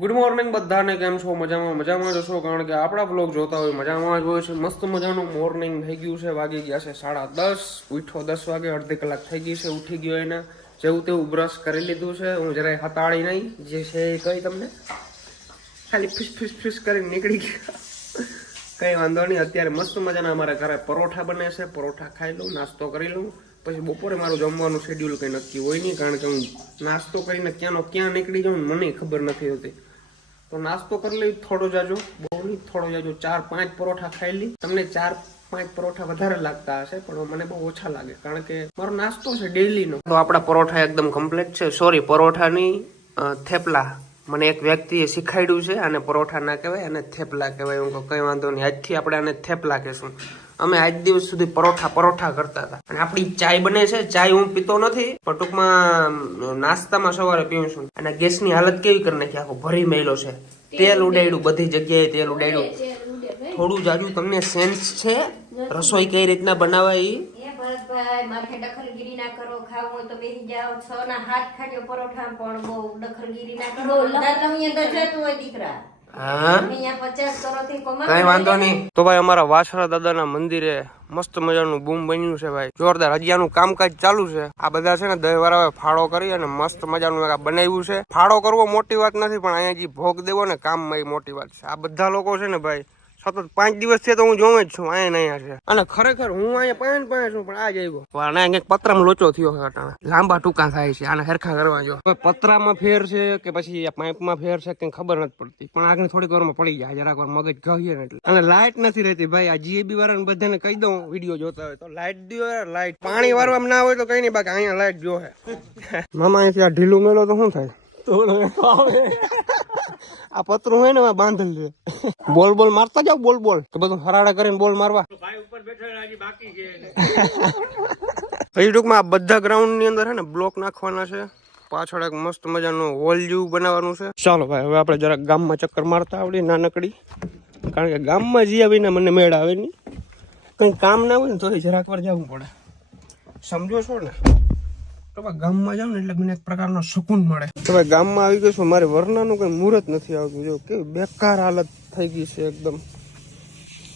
Good morning બધાને, કેમ છો? મજામાં મજામાં જ છો કારણ કે આપણા બ્લોગ જોતા હોય મજામાં જ હોય છે. મસ્ત મજાનું મોર્નિંગ થઈ ગયું છે, વાગી ગયા છે સાડા દસ. ઉઠો દસ વાગે, અડધી કલાક થઈ ગઈ છે, ઉઠી ગયો એને. જેવું તેવું બ્રશ કરી લીધું છે. હું જરાય હતાળી નહીં, જે છે એ કઈ તમને. ખાલી ફિસ ફિસ ફિસ કરીને નીકળી ગયા. કઈ વાંધો નહીં, અત્યારે મસ્ત મજાના અમારા ઘરે પરોઠા બને છે. પરોઠા ખાઈ લઉં, નાસ્તો કરી લઉં. પછી બપોરે મારું જમવાનું શેડ્યુલ કંઈ નક્કી હોય નહીં, કારણ કે હું નાસ્તો કરીને ક્યાંનો ક્યાં નીકળી જાઉં મને ખબર નથી હોતી. તો નાસ્તો કરી લઈ, થોડો જાજો બહુ નહીં થોડો જાજો, ચાર, પાંચ પરોઠા ખાઈ લી. તમને ચાર, પાંચ પરોઠા વધારે લાગતા હશે, પણ મને બહુ ઓછા લાગે, કારણ કે મારો નાસ્તો છે ડેઈલીનો. તો આપણા પરોઠા એકદમ કમ્પ્લીટ છે. સોરી પરોઠાની થેપલા. મને એક વ્યક્તિએ શીખાડ્યું છે, આને પરોઠા ના કહેવાય અને થેપલા કહેવાય. હું કઈ વાંધો નહીં. આજથી આપણે આને થેપલા કહેશું. અમે આજ દિવસ સુધી પરોઠા પરોઠા કરતા હતા. અને આપણી ચાય બને છે ચાય હું પીતો નથી પણ ટૂંકમાં નાસ્તામાં સવારે પીઉં છું. અને ગેસની હાલત કેવી કરી નાખી આખો ભરી મેલો છે. તેલ ઉડાડ્યું બધી જગ્યાએ તેલ ઉડાડ્યું. થોડું જાજુ તમને સેન્સ છે? રસોઈ કઈ રીતના બનાવાય એ ભરતભાઈ માથે દખલગીરી ના કરો ખાવું તો બેસી જાઓ. છ ના હાથ ખાજો પરોઠા પણ બહુ દખલગીરી ના કરો. તમે અંદર જતું હોય દીકરા. કઈ વાંધો નહીં. તો ભાઈ અમારા વાછરા દાદાના મંદિરે મસ્ત મજાનું બૂમ બન્યું છે ભાઈ. જોરદાર હજીયાનું કામકાજ ચાલુ છે. આ બધા છે ને દહીં ફાળો કરી અને મસ્ત મજાનું આ બનાવ્યું છે. ફાળો કરવો મોટી વાત નથી પણ અહીંયા જે ભોગ દેવો ને કામમાં એ મોટી વાત છે. આ બધા લોકો છે ને ભાઈ સતત પાંચ દિવસથી તો હું જોઉં જ છું અહીંયા અહીંયા છે અને ખરેખર હું અહીંયા પાંચ પાંચ છું, પણ આ આવ્યો. પણ કંઈક પતરામાં લોચો થયો છે લાંબા ટૂંકા થાય છે, આને હરખા કરવા જો. હવે પતરામાં ફેર છે કે પછી પાઇપમાં ફેર છે કે ખબર નથી પડતી. પણ આગળ થોડીક વારમાં પડી જાય, જરાક વાર મગજ ગહીએ ને એટલે. અને લાઇટ નથી રહેતી, ભાઈ, આ જીએબી વાળાને બધાને કહી દઉં, વીડિયો જોતા હોય તો. લાઇટ દો લાઇટ પાણી વારવામાં ના હોય તો કઈ નહીં, બાકી અહીંયા લાઇટ જો હે. મામા અહીંથી આ ઢીલું મેલો તો શું થાય? આ પતરું હોય ને બાંધેલ છે. બોલ બોલ મારતા જાવ બોલ બોલ. તો બધું ફરાડા કરીને બોલ મારવા. પછી ટૂંકમાં આ બધા ગ્રાઉન્ડની અંદર ને બ્લોક નાખવાના છે. પાછળ એક મસ્ત મજાનું હોલ જેવું બનાવવાનું છે. ચાલો ભાઈ હવે આપણે જરાક ગામમાં ચક્કર મારતા આવડી નાનકડી. કારણ કે ગામમાં જ્યાં વિના મને મેળ આવે નહીં. કંઈ કામ ના હોય ને તો જરાક વાર જવું પડે. સમજો છો ને? તો ગામમાં જાવ ને એટલે મને એક પ્રકારનો સુકૂન મળે. તો ભાઈ ગામમાં આવી ગયો છું, મારે વરનાનું કંઈ મુહૂર્ત નથી આવતું. જો, કેવી બેકાર હાલત થઈ ગઈ છે એકદમ.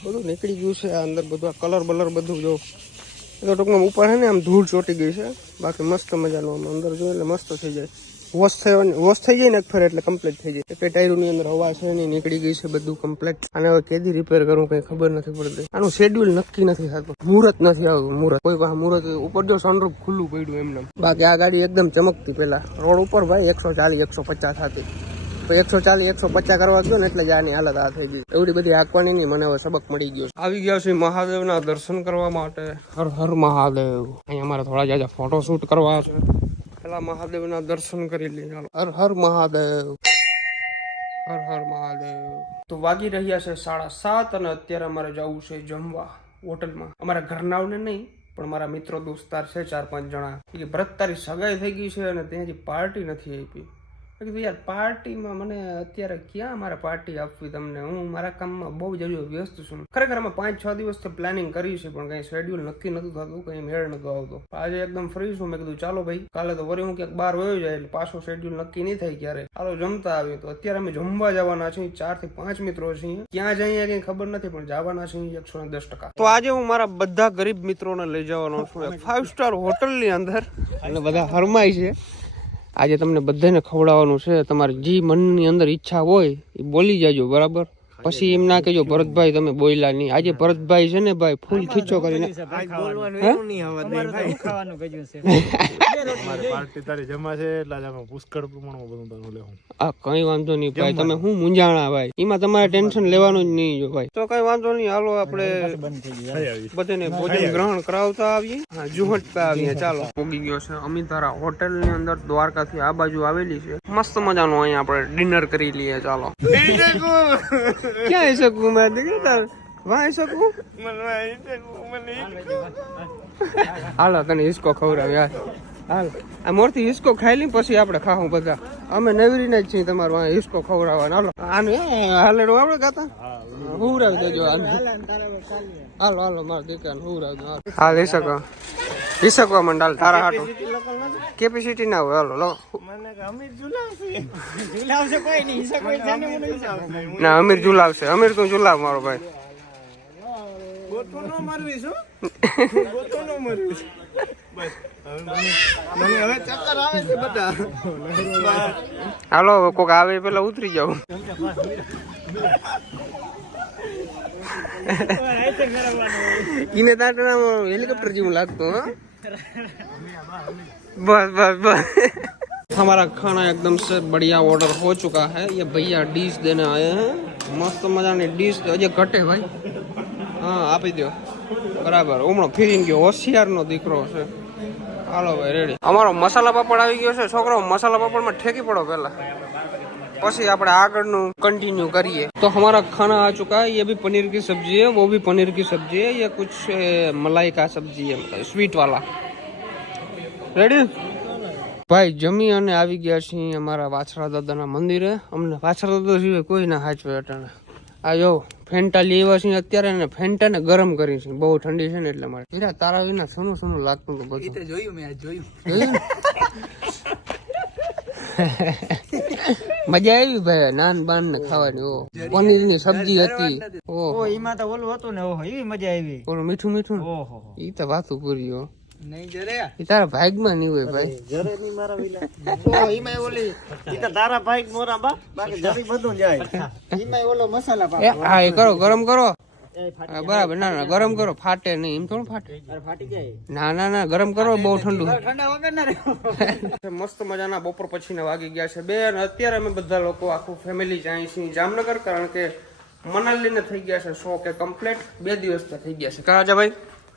બધું નીકળી ગયું છે આ અંદર બધું, આ કલર બલર બધું, જો. એ ટૂંકમાં ઉપર છે ને, આમ ધૂળ ચોટી ગઈ છે. બાકી મસ્ત મજાનું આમ અંદર જોઈએ એટલે મસ્ત થઈ જાય. વોશ થયો વોશ થઈ જાય ને એક ફેર એટલે કમ્પ્લીટ થઈ જાય. કે ટાયરોની અંદર હવા છે ને નીકળી ગઈ છે બધું કમ્પ્લીટ અને હવે કેદી રિપેર કરવું કઈ ખબર નથી પડતી. આનું શેડ્યુલ નક્કી નથી થતું. મુહૂર્ત નથી આવતું, મુહૂર્ત. કોઈ પાસે મુહૂર્ત ઉપર જો સનરૂફ ખુલ્લું પડ્યું એમને બાકી આ ગાડી એકદમ ચમકતી પેલા રોડ ઉપર ભાઈ એકસો ચાલીસ, એકસો પચાસ હતી. તો એકસો ચાલીસ, એકસો પચાસ કરવા ગયો ને એટલે જ આની હાલત આ થઈ ગઈ. એવડી બધી આંકવાની નહીં, મને હવે સબક મળી ગયો આવી ગયા છે મહાદેવના દર્શન કરવા માટે. હર હર મહાદેવ. અહીંયા અમારે થોડા જાજા ફોટો શૂટ કરવા છે. પેલા મહાદેવના દર્શન કરી લઈએ હર હર મહાદેવ. હર હર મહાદેવ. તો વાગી રહ્યા છે સાડા સાત અને અત્યારે અમારે જવું છે જમવા હોટલમાં. અમારા ઘરનાઓને નહીં, પણ મારા મિત્રો દોસ્તાર છે ચાર પાંચ જણા. એ ભરત તારી સગાઈ થઈ ગઈ છે અને ત્યાં પાર્ટી નથી આપી. કીધું, યાર, પાર્ટીમાં મને અત્યારે ક્યાં મારે પાર્ટી આપવી તમને? હું મારા કામમાં બહુ જ વ્યસ્ત છું. ખરેખર અમે પાંચ છ દિવસથી પ્લાનિંગ કરી છે, પણ કઈ શેડ્યુલ નક્કી નતું થતું, કઈ મેળ નતો આવતો. આજે એકદમ ફ્રી છું, મેં કીધું, ચાલો ભાઈ, કાલે તો વળી હું ક્યાંક બહાર વયો જાય, એટલે પાછો શેડ્યુલ નક્કી નહીં થાય ક્યારે. ચાલો જમતા આવીએ. તો અત્યારે અમે જમવા જવાના છીએ ચારથી પાંચ મિત્રો છીએ. ક્યાં જઈએ કઈ ખબર નથી, પણ જવાના છીએ એકસો ને દસ ટકા. તો આજે હું મારા બધા ગરીબ મિત્રોને લઈ જવાનો છું ફાઈવ સ્ટાર હોટલની અંદર. અને બધા હરમાય છે. આજે તમને બધાને ખવડાવવાનું છે. તમારી જે મનની અંદર ઈચ્છા હોય એ બોલી જાજો, બરાબર? પછી એમ ના કહેજો ભરતભાઈ તમે બોલ્યા નહીં. આજે ભરતભાઈ છે ને ભાઈ ફૂલ ખીચો કરીને. મારે પાર્ટી તારી જમા છે એટલે પુષ્કળ પ્રમાણમાં બધું તારું લેવું. આ કઈ વાંધો નહીં ભાઈ તમે હું મુંજાણા ભાઈ? એમાં તમારે ટેન્શન લેવાનું જ નહીં જો ભાઈ. તો કઈ વાંધો નહીં હાલો આપણે બધાને ભોજન ગ્રહણ કરાવતા આવીએ. હા જુહટતા આવીએ ચાલો. પોગી ગયો છે અમિતારા હોટેલની અંદર દ્વારકાથી આ બાજુ આવેલી છે. મસ્ત મજાનું અહીંયા આપણે ડિનર કરી લઈએ ચાલો. ક્યાં આવી શકું મેં દેખ્યું તાર વાં આવી શકું હાલો તને હિસકો ખવડાવ યાર. હાલ. આ મોરથી હિસકો ખાઈ લઈ પછી આપણે ખાવું બધા. અમે નવરીને જ છીએ તમારું આ હિસકો ખવડાવવાનો. હાલો. આનું હાલેડું આપણે ગાતા? હુવરાવી દેજો હાલો હાલો મારા દીકરાને હુવરાવી દો. હાલ. હિસકો વિસકવા મંડાલ તારા હાટો. કેપેસિટી ના હોય હાલો લો. ના અમીર ઝુલાવશે અમીર તું ઝુલાવ મારો ભાઈ. હાલો કોક આવે પેલા ઉતરી જાવ ઇને તાટના હેલિકોપ્ટર જેવું લાગતું હા. बस बस बस हमारा खाना एकदम से बढ़िया ऑर्डर हो चुका है ये भैया डिश देने आए हैं મસ્ત મજાની ડીશ હજી ઘટે ભાઈ હા આપી દો બરાબર હમણાં ફીરીને ગયો હોશિયારનો દીકરો છે હાલો ભાઈ રેડી અમારો મસાલા પાપડ આવી ગયો છે છોકરો મસાલા પાપડમાં ઠેકી પડો પહેલા પછી આપણે આગળનું कंटिन्यू करिए तो हमारा खाना आ चुका है ये भी पनीर की सब्जी है वो भी पनीर की सब्जी है ये कुछ अ, मलाई का सब्जी है मतलब स्वीट वाला રેડી ભાઈ જમી અને આવી ગયા છીએ અમારા વાછરા દાદાના મંદિરે અમને વાછરા દાદા સિવાય કોઈ ના હાચવે અટાણે આ જો ફેન્ટા લેવા છીએ અત્યારે ને ફેન્ટા ને ગરમ કરી છે બહુ ઠંડી છે ને એટલે મારે હીરા તારા વિના સોનું સોનું લાગતું હતું બધું જોયું મેં જોયું જોયું ને? મજા આવી ભાઈ નાન બાન ને ખાવાની ઓ. પનીરની સબ્જી હતી. ઓહો એમાં તો ઓલું હતું ને ઓહો એવી મજા આવી. ઓલું મીઠું મીઠું ઓહો ઈ તો વાતું પૂરી નહીં જરે. તારા ભાગમાં નહીં હોય ભાઈ. જરે નહીં મારા વિલા ઓહો એમાં ઓલી ઈ તો તારા ભાઈ મોરા બા બાકી જરી બધું જાય. એમાં ઓલો મસાલા હા એ કરો ગરમ કરો. બરાબર. ના ના ગરમ કરો. ફાટે નહીં. એમ થોડું ફાટે. ના ના ના ગરમ કરો બહુ ઠંડુ. ઠંડા વગર ના રહ્યો મસ્ત મજાના બપોર પછીના વાગી ગયા છે. બે અને અત્યારે અમે બધા લોકો આખું ફેમિલી જાય છીએ. જામનગર કારણ કે મનાલીને થઈ ગયા છે શો કે કમ્પ્લીટ બે દિવસ તો થઈ ગયા છે. કા ભાઈ?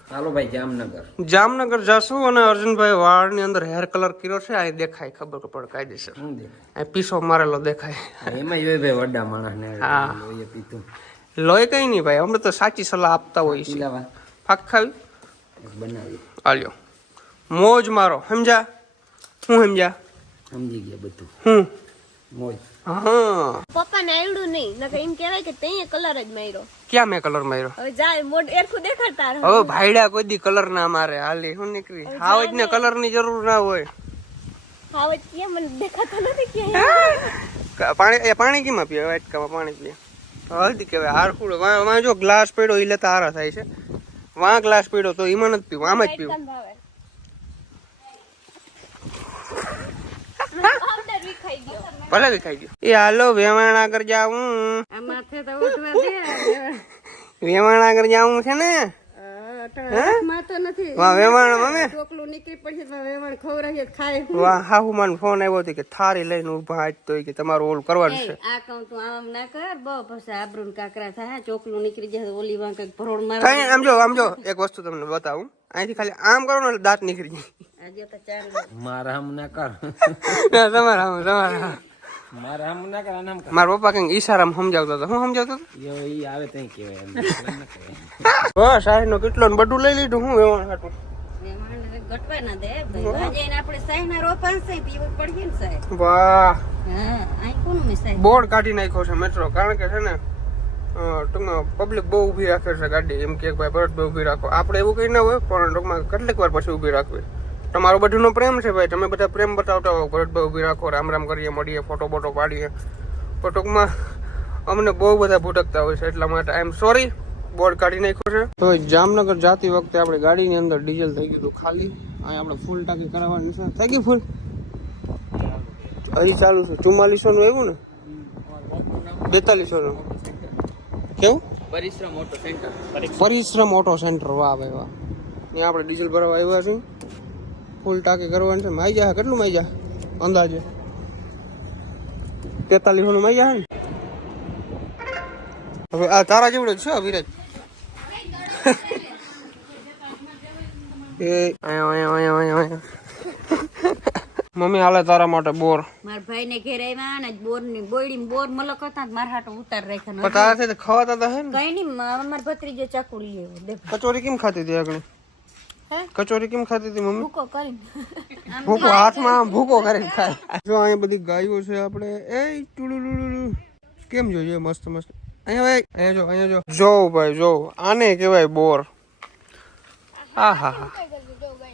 ચાલો ભાઈ જામનગર. જામનગર જાશું અને અર્જુનભાઈ વાળની અંદર હેર કલર કર્યો છે? આ દેખાય ખબર પડે કાયદેસર. આ પીસો મારેલો દેખાય. એમાં ભાઈ વડા માણસ ને હા. પીતું. લોહી કઈ નહીં ભાઈ અમે તો સાચી સલાહ આપતા હોય છે ફાક ખાવી? બનાવી. આલ્યો. મોજ મારો સમજા હું સમજા સમજી ગયા બધું. હું? મોજ. હા. પપ્પા ને આવડું નહીં નકર એમ કહેવાય કે તે કલર જ માર્યો. ક્યાં મેં કલર માર્યો? હવે જાય મોઢ એરખું દેખાડતા હવે ભાઈડા કોઈ દી કલર ના મારે હાલી હું નીકળી? હાવ જ ને કલરની જરૂર ના હોય. મને દેખાતા નથી પાણી પાણી કેમાં પીવે વાટકામાં પાણી પીએ હલ્દી કહેવાય હાર ફૂડ વાં જો ગ્લાસ પીડો એ લેતા હારા થાય છે. વાં ગ્લાસ પીડો તો એમાં નથી પીવું આમ જ પીવું. ભલે વિખાઈ ગયો. એ હાલો વેવાણા કર જાવું વેવાણા જાવું છે ને. ફોન આવ્યો હતો કે થારી લઈને ઊભા તો કે તમારું ઓલું કરવાનું છે. આ કહું તું આમ ના કર બહુ પછી આબરૂ કાકરા થાય ચોકલું નીકળી જાય ઓલી વાં કંઈક ભરોડ મારે આમ જો આમ જો એક વસ્તુ તમને બતાવું. અહીંથી ખાલી આમ કરો ને દાંત નીકળી જાય. આજે મારા હમ ના કર. તમારા તમારા આમ. મારા હમ ના કર મારા પપ્પા ઈશારામાં સમજાવતા હતા. હું સમજાવતો હતો? ઈ આવે તઈ કહેવાય એમ ના સાહેબ નો કેટલો ને બધું લઈ લીધું હું વેવાણ હાટું? વેવાણ ના દે ભાઈ. આપણે સાઈ ના રોપાન છે પીવું પડીએ ને સાહેબ વાહ. હા અહીં કોનું મેં સાહેબ બોર્ડ કાઢી નાખ્યો છે મેટ્રો કારણ કે છે ને ટૂંકમાં પબ્લિક બહુ ઊભી રાખે છે ગાડી. એમ કે ભાઈ ભરતભાઈ ઊભી રાખો. આપણે એવું કઈ ના હોય પણ ટૂંકમાં કેટલીક વાર પછી ઊભી રાખવી. તમારો બધુંનો પ્રેમ છે ભાઈ. તમે બધા પ્રેમ બતાવતા હો ભરતભાઈ ઊભી રાખો રામ રામ કરીએ મળીએ ફોટો બોટો પાડીએ. પણ ટૂંકમાં અમને બહુ બધા ભૂટકતા હોય છે એટલા માટે આઈ એમ સોરી બોર્ડ કાઢી નાખ્યો છે. તો જામનગર જતી વખતે આપણે ગાડીની અંદર ડીઝલ થઈ ગયું હતું ખાલી. અહીં આપણે ફૂલ ટાંકી કરાવવાની છે. થઈ ગઈ ફૂલ હજી ચાલુ છે. ચુમ્માલીસો નું આવ્યું ને? બેતાલીસો નું કેવું? Parishram auto centre Parishram auto centre વાહ ભાઈ વાહ. ત્યાં આપણે ડીઝલ ભરવા આવ્યા છીએ. ફૂલ ટાંકી કરવાનું છે. માઈ જાય કેટલું માઈ જાય અંદાજે? તેતાલીસનું માઈ જાય ને? હવે આ તારા જેવડો છે વિરાજ. મમ્મી હાલે તારા માટે બોર. મારા ભાઈ ને ઘેર આવ્યા ને બોરની બોયડી બોર મલક હતા મારા હાટો ઉતાર રાખ્યા તારા ખવાતા હતા હે કઈ નહીં મારા ભત્રીજો ચાકુડી લેવો દેખ. કચોરી કેમ ખાતી હતી આગળ? કચોરી કેમ ખાતી હતી મમ્મી? ભૂકો કરીને. ભૂકો હાથમાં આમ ભૂકો કરીને ખાય. જો અહીંયા બધી ગાયો છે આપણે. એ ટુડુડુડુડુ. કેમ જોઈએ મસ્ત મસ્ત. અહીંયા ભાઈ અહીંયા જો અહીંયા જો. જો ભાઈ જો. આને કહેવાય બોર. આ હા હા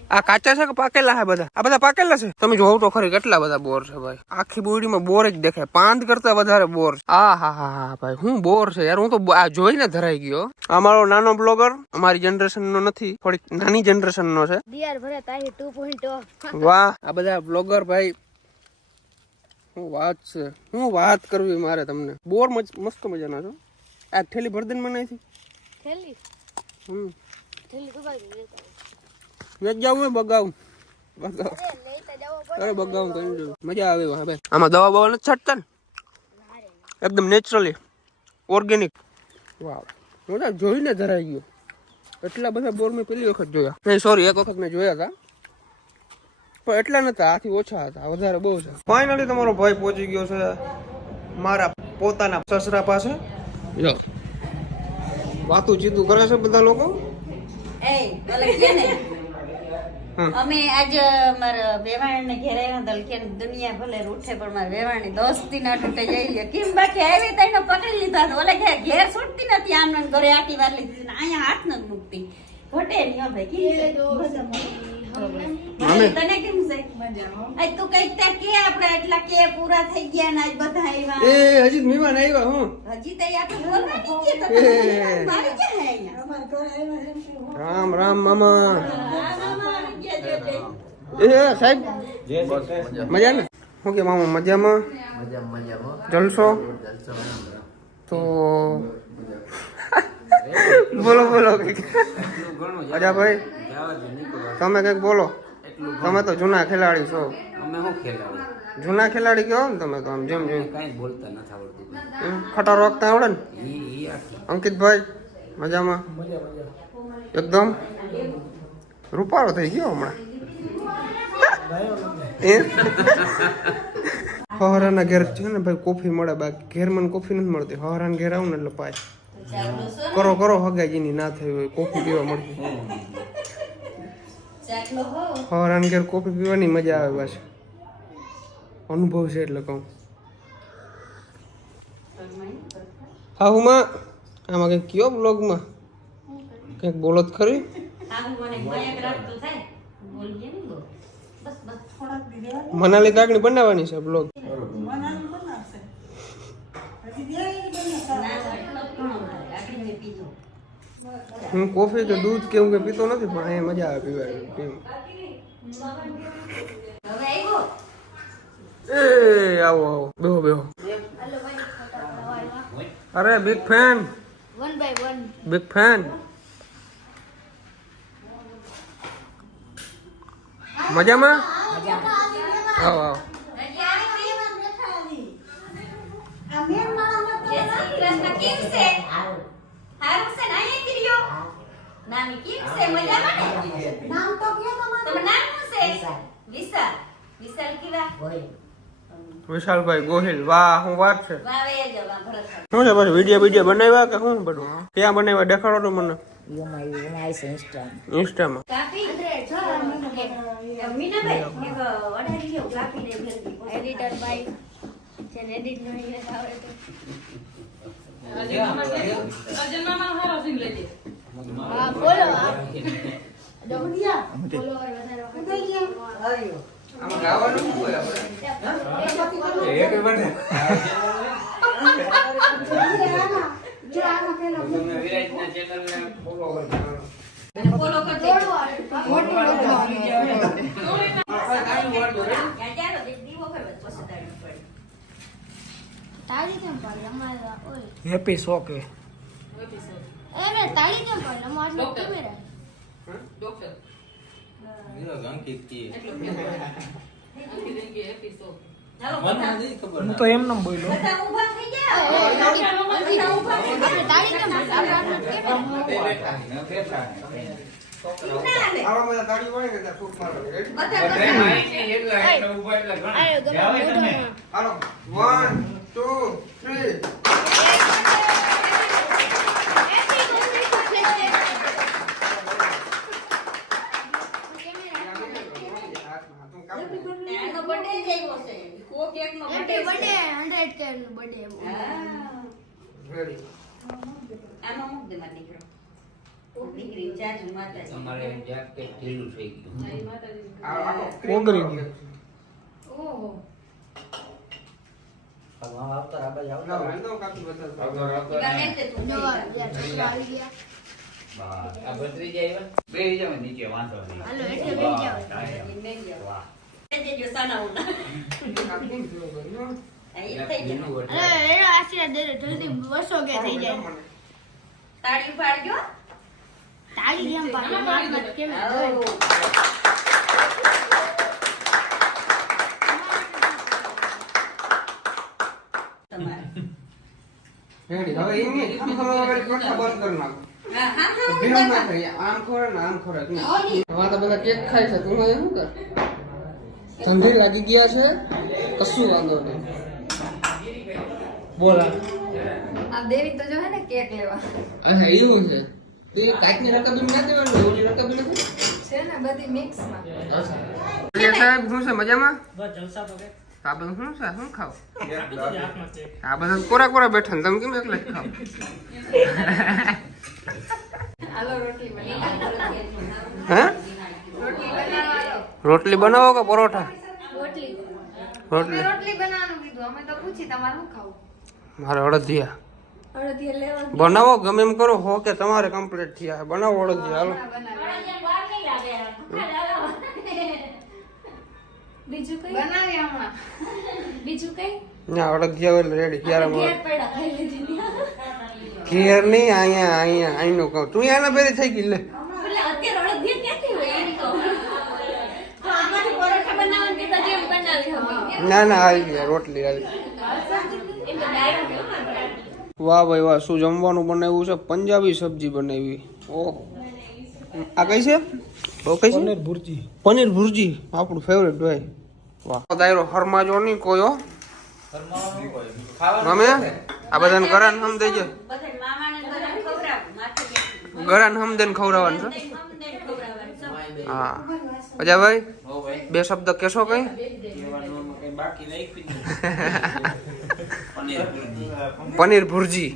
આ કાચા છે કે પાકેલા છે બધા? આ બધા પાકેલા છે? તમે જોવો તો ખરી કેટલા બધા બોર છે ભાઈ. આખી બોડીમાં બોર જ દેખાય. પાંદ કરતા વધારે બોર છે. આ હા હા હા ભાઈ હું બોર છે યાર. હું તો આ જોઈને ધરાઈ ગયો. આ મારો નાનો બ્લોગર. અમારી જનરેશન નો નથી થોડીક નાની જનરેશન નો છે વાહ આ બધા બ્લોગર ભાઈ. હું વાત છે? હું વાત કરવી મારે તમને? બોર મસ્ત મજાના છો. આ થેલી ભરદન મને છે થેલી? હમ. થેલી વેચ જાવું બગાવું. બગાવ. અરે બગાવું નહીં મજા આવે હા ભાઈ આમાં દવા બવા નથી છાંટતા ને? એકદમ નેચરલી ઓર્ગેનિક વાવ. હું જોઈને ધરાઈ ગયો. એટલા બધા બોર મેં પેલી વખત જોયા. નહીં સોરી એક વખત. મેં જોયા હતા. પણ એટલા નતા આથી ઓછા હતા વધારે બહુ છે ફાઇનલી તમારો ભાઈ પહોંચી ગયો છે મારા પોતાના સસરા પાસે. જો. વાતું ચીતું કરે છે બધા લોકો? એ ઓલા કે ને? હમ. અમે આજ મારા વેવાણ ને ઘેર આવ્યા દુનિયા ભલે રૂઠે પણ મારા વેવાણની દોસ્તી ના તૂટે જઈ લે કેમ બાકી આવી તો એને પકડી લીધા ઓલે ઘેર ઘેર છૂટતી નથી આમ ને ઘરે આટી વાર લીધી ને અહીંયા હાથ નથી મૂકતી. ઘટે નહીં ભાઈ કેમ તને કેમ છે? આજ તું કંઈક ત્યાં કે આપણે એટલા કે પૂરા થઈ ગયા ને આજ બધા એ આવ્યા હજી જ મહેમાન આવ્યા હું. હજી તો આપણે બોલવા નહીં તો મારી ક્યાં હે. અહીંયા રામ રામ મામા આ મામા આવી ગયા જો જઈ. એ સાહેબ મજા ને શું કે મામા, મજામાં? જલસો? તો બોલો બોલો અજા ભાઈ, તમે કંઈક બોલો. તમે તો જૂના ખેલાડી છો. જૂના ખેલાડી કહો ને તમે તો આમ જેમ જેમ. કાંઈ બોલતા નથી આવડે ને? અંકિતભાઈ, મજામાં? એકદમ? રૂપાળો થઈ ગયો હમણાં. એ હવારાના ઘેર છે ને ભાઈ કોફી મળે, બાકી ઘેર મને કોફી નથી મળતી. હવારાના ઘેર આવું ને એટલે પાય કરો કરો હગાઈની ના થઈ હોય, કોફી પીવા મળતી ચાખલો ઘેર કોફી પીવાની મજા આવે પાછી. અનુભવ છે એટલે કહું. હા હું માં આમાં કંઈક કયો બ્લોગમાં કંઈક બોલો જ ખરી. મનાલી કાકડી બનાવવાની છે બ્લોગ. હું કોફી કે દૂધ કે એવું કે પીતો નથી પણ અહીંયા મજા આવે પીવાની પીવું. એ આવો આવો. બેહો બેહો. અરે બિગ ફેન બિગ ફેન મજામાં આવો આવો જય કેમ છે? હારું ને? અહીંયા કર્યો? નાની કેમ છે? મજામાં ને? તમારું નામ શું છે? વિશાલ. વિશાલ કેવા? વિશાલભાઈ ગોહિલ વાહ હું વાત છે. શું છે પછી વીડિયો વીડિયો બનાવ્યા કે શું બધું ક્યાં બનાવ્યા દેખાડો તો મને ઇન્સ્ટામાં કાપી? મીનાભાઈ, એક અઢારી જેવું કાપીને ભેળવી. એડિટર ભાઈ જેને એડિટ નહીં આવડે તો. હા બોલો હા. ફોલોવર વધારવા આમાં ગાવાનું શું હોય આપણે ફોલો કરજો. ત્યાં ચાલો, એક દીવો કરવો, પછી તાળી પડે. તાળી કેમ પાડી અમારે ઓય હેપી શોકે એ. રે તાળી કેમ પાડી અમારે આટલો કેમેરા બધા. હું તો એમ નમ બોલ્યો. બધા વન ટુ જાઓ. બધા ઊભા થઈ આપણે તાળી કેમ પાડી આપણે આટલો કેમેરા જાઓ. ના હાલે. આવા બધા તાળી પડે ને ત્યાં ફૂંક મારવાની. Ready? બધા બધા આયો ગમે મોઢામાં હાલો વન ટુ થ્રી એનો birthday જ આવ્યો છે. કોક એકનો હેપી birthday બર્થડે છે. 100 કે નું બર્થડે રેડી આમાં મૂક દે મારો દીકરો. દીકરી જાજુ માતાજી. તમારે જેકેટ ઢીલું થઈ ગયું. ઓગરી ગયું. ઓહો. આમ આવતા આ બાજુ આવતા આગળ આગળ ગમે તે. તું જો કહી જા. યાર છોકરો આવી ગયા. બસ. આ ભત્રીજા આવ્યા? બેસી જાઓ નીચે વાંધો નહીં. હાલો એટલે. વાહ. એનું આમ ખબર બંધ કરી નાખો આમ ખોરાક આમ ખોરાક હવે તો બધા કેક ખાય છે તું શું કર ઠંડી લાગી ગયા છે? કશું વાંધો નહીં. બોલા આ. દેવી તો જો હે ને કેક લેવા. અચ્છા એવું છે? તો એ કાચની રકાબી ના દેવાની ઓલી રકાબી નથી? છે ને બધી મિક્સમાં એટલે સાહેબ શું છે મજામાં? આ બધું શું છે? શું ખાવ? આ બધા કોરા કોરા બેઠા ને તમે કેમ એકલા ખાવ? હાલો રોટલી બનાવો. હે? રોટલી બનાવો કે પરોઠા? રોટલી. રોટલી. રોટલી બનાવવાનું કીધું. અમે તો પૂછી તમારે શું ખાવું? મારે અડદિયા લેવા બનાવો ગમે એમ કરો હો કે તમારે કમ્પ્લીટ થયા. બનાવો અડદિયા હાલો. બીજું કઈ? બનાવી હમણાં. બીજું કઈ? ના અડદિયા એટલે રેડી ક્યારે મળે? ઘેર નહીં અહીંયા અહીંયા અહીંનું કહું. તું અહીંયા પેરી થઈ ગઈ લે એટલે અત્યારે અડધી ક્યાંથી હોય એની કહું. તો આમાંથી પરોઠા બનાવવાનું કીધું તો એમ બનાવી હવે. ના ના આવી ગયા રોટલી આવી તો. વાહ ભાઈ વાહ શું જમવાનું બનાવ્યું છે? પંજાબી સબ્જી બનાવી. ઓહો. આ કઈ છે? ઓ કઈ છે? પનીર ભુરજી. પનીર ભુરજી આપણું ફેવરેટ ભાઈ. વાહ. દાયરો હરમાજો નહીં કોઈ હો અમે આ બધાને ગરાન હમ દેજે. ગરાન હમ દેન ખવડાવવાનું છે? હા. હા અજાભાઈ બે શબ્દ કેશો કઈ? બાકી ભુરજી. પનીર ભુરજી